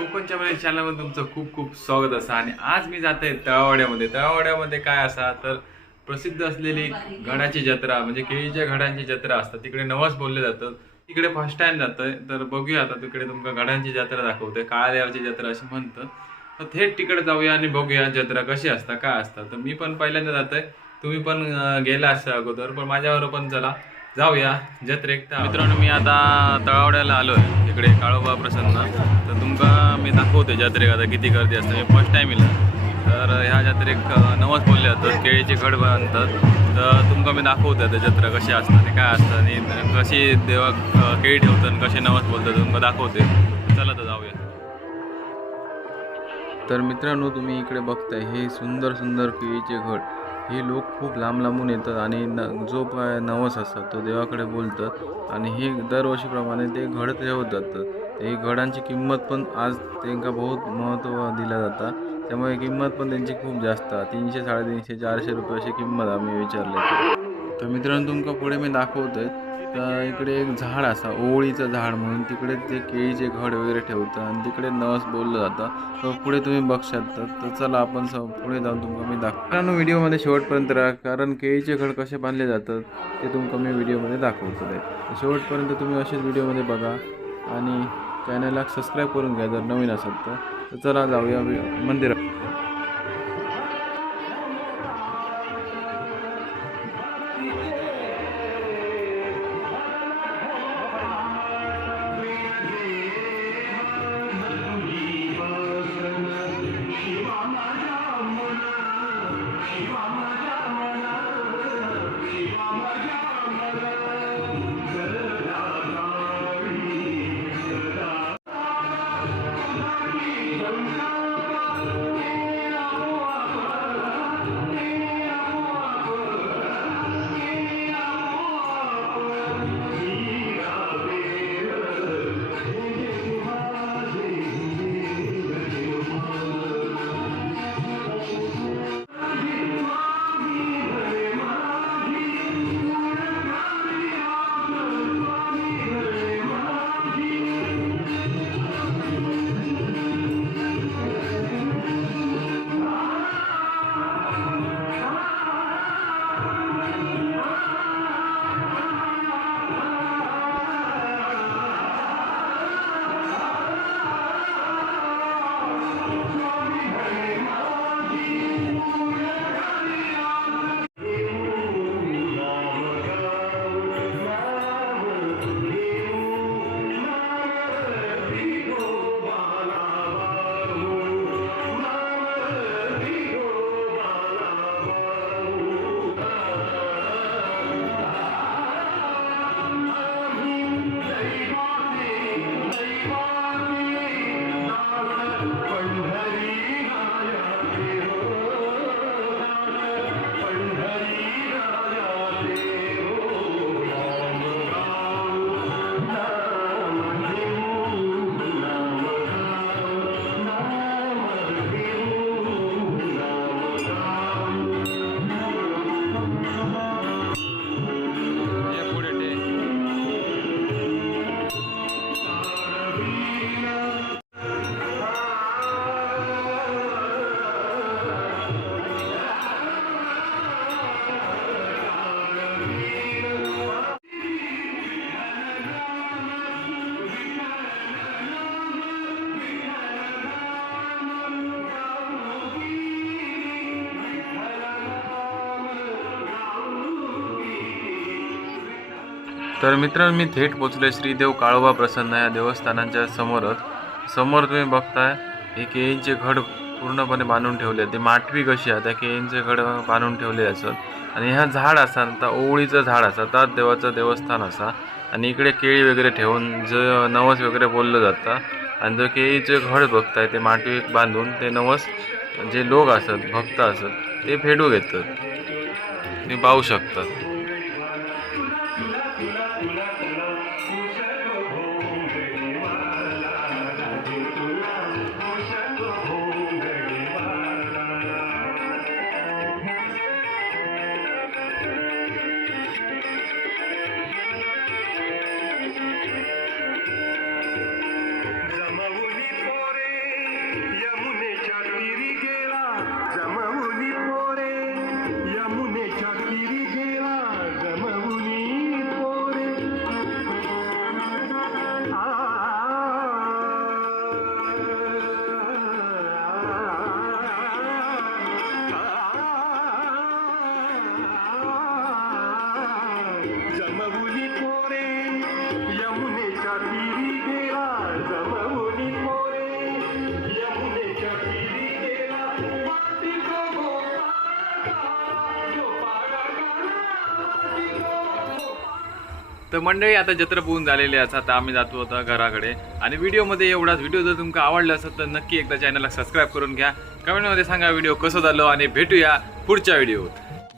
कोकणच्या मध्ये चॅनलमध्ये तुमचं खूप खूप स्वागत असं. आणि आज मी जात आहे तळावड्यामध्ये. तळावड्यामध्ये काय असा? तर प्रसिद्ध असलेली घडाची जत्रा म्हणजे केळीच्या घडांची जत्रा असतात. तिकडे नवस बोलले जातं. तिकडे फर्स्ट टाइम जातं तर बघूया आता तिकडे तुमका घडांची जत्रा दाखवते काळादेवाची जत्रा अशी म्हणतं तर थेट तिकडे जाऊया आणि बघूया जत्रा कशी असता काय असतात. तर मी पण पहिल्यांदा जात आहे. तुम्ही पण गेला असा अगोदर पण माझ्यावर पण चला. जाऊया. जत्रेक मित्रांनो मी आता तळावड्याला आलो आहे इकडे काळोबा प्रसन्न. तुमका मी दाखवते जत्रेक आता किती गर्दी असते. मी फर्स्ट टाईम येईल. तर ह्या जत्रेक नवस बोलले जातात केळीचे घड बांधतात तर तुमका मी दाखवते आता जत्रा कशी असतं आणि काय असतं आणि कशी देवा केळी ठेवतात आणि कसे नवस बोलतात तुमका दाखवते चला तर जाऊया. तर मित्रांनो तुम्ही इकडे बघताय हे सुंदर सुंदर केळीचे घड. हे लोक खूप लांब लांबून येतात आणि न जो काय नवस असतात तो देवाकडे बोलतात. आणि हे दरवर्षीप्रमाणे ते घड ठेवत जातात ही घडांची किंमत पण आज त्यांना बहुत महत्त्व दिला जाता त्यामुळे किंमत पण त्यांची खूप जास्त आहे. तीनशे साडेतीनशे चारशे रुपये अशी किंमत आम्ही विचारले. तर मित्रांनो तुमका पुढे मी दाखवतोय. तर इकडे एक झाड असा ओळीचं झाड म्हणून. तिकडे ते केळीचे घड वगैरे ठेवतं आणि तिकडे नवस बोललं जातं. तर पुढे तुम्ही बघशात. तर चला आपण स पुढे जाऊन तुमका मी दाखव मित्रांनो व्हिडिओमध्ये शेवटपर्यंत राहा. कारण केळीचे घड कसे बांधले जातात ते तुमका मी व्हिडिओमध्ये दाखवतो आहे शेवटपर्यंत तुम्ही असेच व्हिडिओमध्ये बघा. आणि चॅनलला सबस्क्राईब करून घ्या जर नवीन असेल तर चला जाऊया मंदिरात. पुढे तर मित्रांनो मी थेट पोचले श्रीदेव काळोबा प्रसन्न या देवस्थानांच्या समोरच. समोर तुम्ही बघताय हे केळींचे घड पूर्णपणे बांधून ठेवले ते माटवी कशी आहे त्या केळींचे घड बांधून ठेवले असत आणि ह्या झाड असा आता ओवळीचं झाड असा तात देवाचं देवस्थान असा. आणि इकडे केळी वगैरे ठेवून जो नवस वगैरे बोललं जातं. आणि जो केळीचे घड बघताय ते माटवी बांधून ते नवस जे लोक असत भक्त असत ते फेडू घेतात. ते पाहू शकतात तर मंडळी आता जत्रा पोहून झालेली असतात आता आम्ही जातो आता घराकडे. आणि व्हिडिओमध्ये एवढाच व्हिडिओ जर तुमका आवडला असेल तर नक्की एकदा चॅनलला सबस्क्राईब करून घ्या. कमेंटमध्ये सांगा व्हिडिओ कसं झालं आणि भेटूया पुढच्या व्हिडिओत